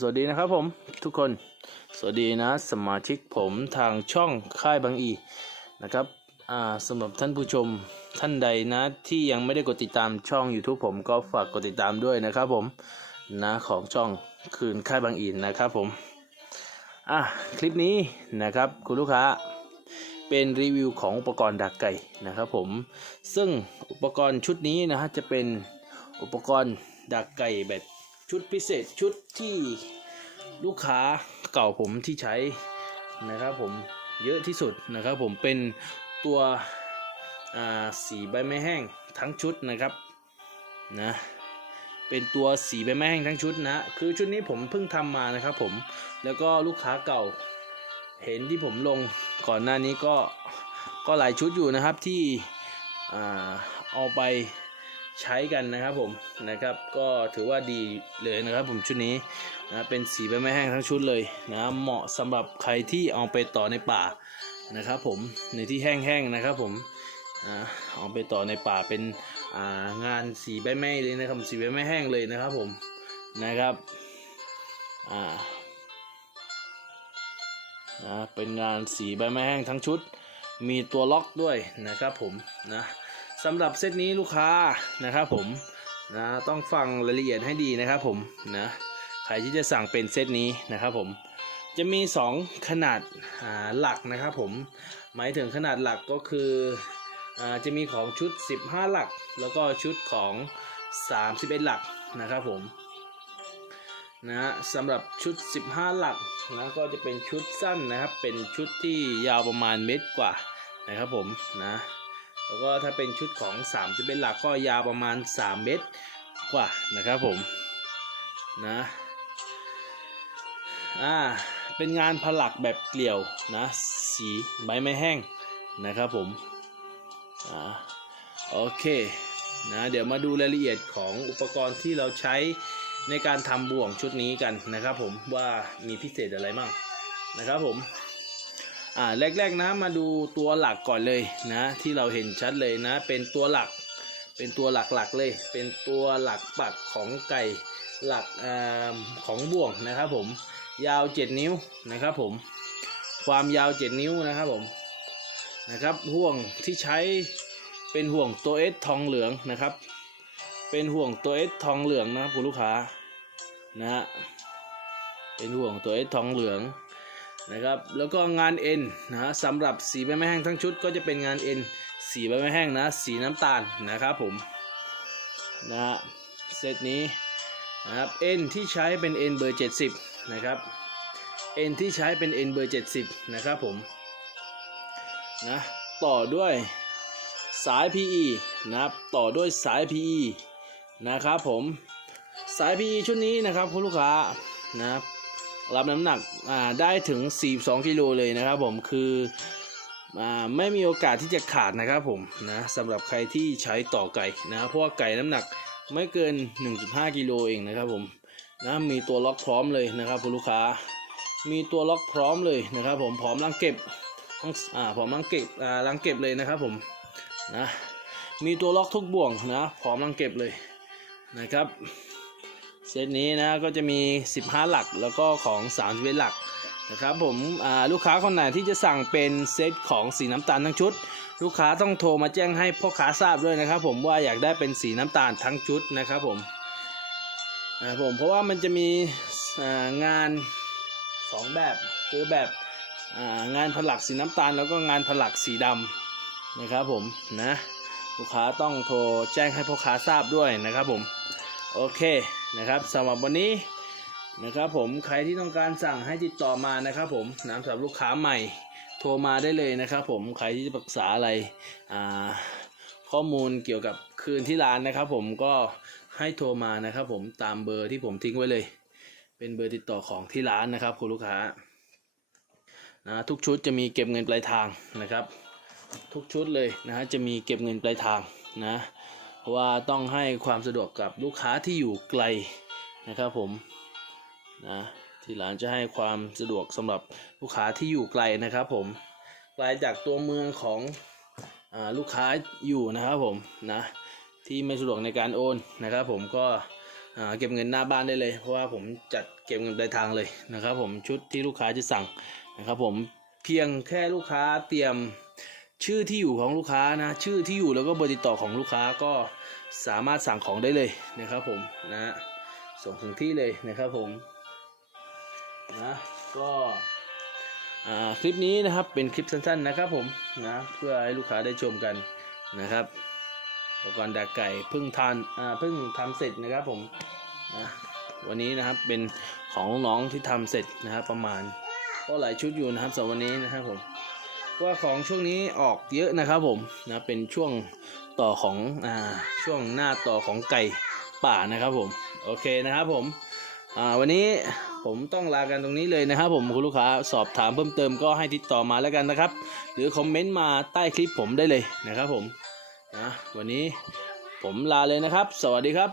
สวัสดีนะครับผมทุกคน สวัสดีนะสมาชิกผมทางช่องค่ายบางอีนะครับสำหรับท่านผู้ชมท่านใดนะที่ยังไม่ได้กดติดตามช่อง YouTube ผมก็ฝากกดติดตามด้วยนะครับผมนะของช่องคืนค่ายบางอีนะครับผมอะคลิปนี้นะครับคุณลูกค้าเป็นรีวิวของอุปกรณ์ดักไก่นะครับผมซึ่งอุปกรณ์ชุดนี้นะฮะจะเป็นอุปกรณ์ดักไก่แบบ ชุดพิเศษชุดที่ลูกค้าเก่าผมที่ใช้นะครับผมเยอะที่สุดนะครับผมเป็นตัวสีใบไม้แห้งทั้งชุดนะครับนะเป็นตัวสีใบไม้แห้งทั้งชุดนะคือชุดนี้ผมเพิ่งทำมานะครับผมแล้วก็ลูกค้าเก่าเห็นที่ผมลงก่อนหน้านี้ก็ก็หลายชุดอยู่นะครับที่อเอาไป ใช้กันนะครับผมนะครับก็ถือว่าดีเลยนะครับผมชุดนี้นะเป็นสีใบไม้แห้งทั้งชุดเลยนะเหมาะสำหรับใครที่เอาไปต่อในป่านะครับผมในที่แห้งๆนะครับผมเอาไปต่อในป่าเป็นงานสีใบไม้เลยนะครับสีใบไม้แห้งเลยนะครับผมนะครับอ่านะเป็นงานสีใบไม้แห้งทั้งชุด มีตัวล็อกด้วยนะครับผมนะ สำหรับเซตนี้ลูกค้านะครับผมนะต้องฟังรายละเอียดให้ดีนะครับผมนะใครที่จะสั่งเป็นเซตนี้นะครับผมจะมี 2 ขนาดาหลักนะครับผมหมายถึงขนาดหลักก็คืออจะมีของชุด 15 หลัก แล้วก็ชุดของ 31 หลักนะครับผมนะสำหรับชุด 15 หลักนะก็จะเป็นชุดสั้นนะครับเป็นชุดที่ยาวประมาณเมตรกว่านะครับผมนะ แล้วก็ถ้าเป็นชุดของ3 1หลักก็ยาวประมาณ 3 เมตรกว่านะครับผมนะอ่าเป็นงานผลักแบบเกลี่ยวนะสีใบไม้แห้งนะครับผมอ่าโอเคนะเดี๋ยวมาดูรายละเอียดของอุปกรณ์ที่เราใช้ในการทำบ่วงชุดนี้กันนะครับผมว่ามีพิเศษอะไรบ้างนะครับผม อ่าแรกๆนะมาดูตัวหลักก่อนเลยนะที่เราเห็นชัดเลยนะ เป็นตัวหลักเป็นตัวหลักๆเลย เป็นตัวหลักปักของไก่หลักอาของบ่วงนะครับผมยาว 7 นิ้วนะครับผมความยาว 7 นิ้วนะครับผมนะครับห่วงที่ใช้เป็นห่วงตัวเอสทองเหลืองนะครับ เป็นห่วงตัวเอสทองเหลืองนะครับคุณลูกค้านะฮะเป็นห่วงตัวเอสทองเหลือง นะครับแล้วก็งานเอ็นนะสำหรับสีใบไม้แห้งทั้งชุดก็จะเป็นงานเอ็นสีใบไม้แห้งนะสีน้ำตาลนะครับผมนะฮะเซตนี้นะครับเอ็นที่ใช้เป็นเอ็นเบอร์ 70 นะครับเอ็นที่ใช้เป็นเอ็นเบอร์ 70 นะครับผมนะต่อด้วยสาย PE นะครับต่อด้วยสาย PE นะครับผมสาย PE ชุดนี้นะครับคุณลูกค้านะครับ รับน้ำหนักอ่าได้ถึง 42 กิโลเลยนะครับผมคืออ่าไม่มีโอกาสที่จะขาดนะครับผมนะสำหรับใครที่ใช้ต่อไก่นะเพราะว่าไก่น้ำหนักไม่เกิน 1.5 กิโลเองนะครับผมนะมีตัวล็อกพร้อมเลยนะครับคุณลูกค้า มีตัวล็อกพร้อมเลยนะครับผมพร้อมรังเก็บองอ่าพร้อมรังเก็บอ่ารังเก็บเลยนะครับผมนะมีตัวล็อกทุกบ่วงนะพร้อมรังเก็บเลยนะครับ เซตนี้นะก็จะมี 15 หลักแล้วก็ของ31หลักนะครับผมลูกค้าคนไหนที่จะสั่งเป็นเซตของสีน้ำตาลทั้งชุด ลูกค้าต้องโทรมาแจ้งให้พ่อค้าทราบด้วยนะครับ ผมว่าอยากได้เป็นสีน้ำตาลทั้งชุดนะครับผมนะครับผมเพราะว่ามันจะมีอ่างาน 2 แบบคือแบบงานผลักสีน้ำตาลแล้วก็งานผลักสีดำนะครับผมนะลูกค้าต้องโทรแจ้งให้พ่อค้าทราบด้วยนะครับผม โอเคนะครับสำหรับวันนี้นะครับผมใครที่ต้องการสั่งให้ติดต่อมานะครับผมนะสำหรับลูกค้าใหม่โทรมาได้เลยนะครับผมใครที่จะปรึกษาอะไรอ่าข้อมูลเกี่ยวกับคืนที่ร้านนะครับ ผมก็ให้โทรมานะครับผมตามเบอร์ที่ผมทิ้งไว้เลย เป็นเบอร์ติดต่อของที่ร้านนะครับคุณลูกค้านะทุกชุดจะมีเก็บเงินปลายทางนะครับ ทุกชุดเลยนะฮะจะมีเก็บเงินปลายทางนะ เพราะว่าต้องให้ความสะดวกกับลูกค้าที่อยู่ไกลนะครับผมนะที่ร้านจะให้ความสะดวกสำหรับลูกค้าที่อยู่ไกลนะครับผมไกลจากตัวเมืองของอลูกค้าอยู่นะครับผมนะที่ไม่สะดวกในการโอนนะครับผมก็เก็บเงินหน้าบ้านได้เลย เพราะว่าผมจัดเก็บเงินปลายทางเลยนะครับผมชุดที่ลูกค้าจะสั่งนะครับผมเพียงแค่ลูกค้าเตรียม ชื่อที่อยู่ของลูกค้านะ ชื่อที่อยู่แล้วก็เบอร์ติดต่อของลูกค้าก็สามารถสั่งของได้เลยนะครับผมนะ ส่งถึงที่เลยนะครับผมนะก็อ่าคลิปนี้นะครับเป็นคลิปสั้นๆนะครับผมนะเพื่อให้ลูกค้าได้ชมกันนะครับอุปกรณ์ดักไก่เพิ่งทานอ่าเพิ่งทำเสร็จนะครับผมนะวันนี้นะครับเป็นของน้องๆที่ทำเสร็จนะครับประมาณก็หลายชุดอยู่นะครับสำหรับวันนี้นะครับผม ว่าของช่วงนี้ออกเยอะนะครับผมนะเป็นช่วงต่อของอ่าช่วงหน้าต่อของไก่ป่านะครับผมโอเคนะครับผมอ่าวันนี้ผมต้องลากันตรงนี้เลยนะครับผมคุณลูกค้าสอบถามเพิ่มเติมก็ให้ติดต่อมาแล้วกันนะครับ หรือคอมเมนต์มาใต้คลิปผมได้เลยนะครับผมนะวันนี้ผมลาเลยนะครับ สวัสดีครับ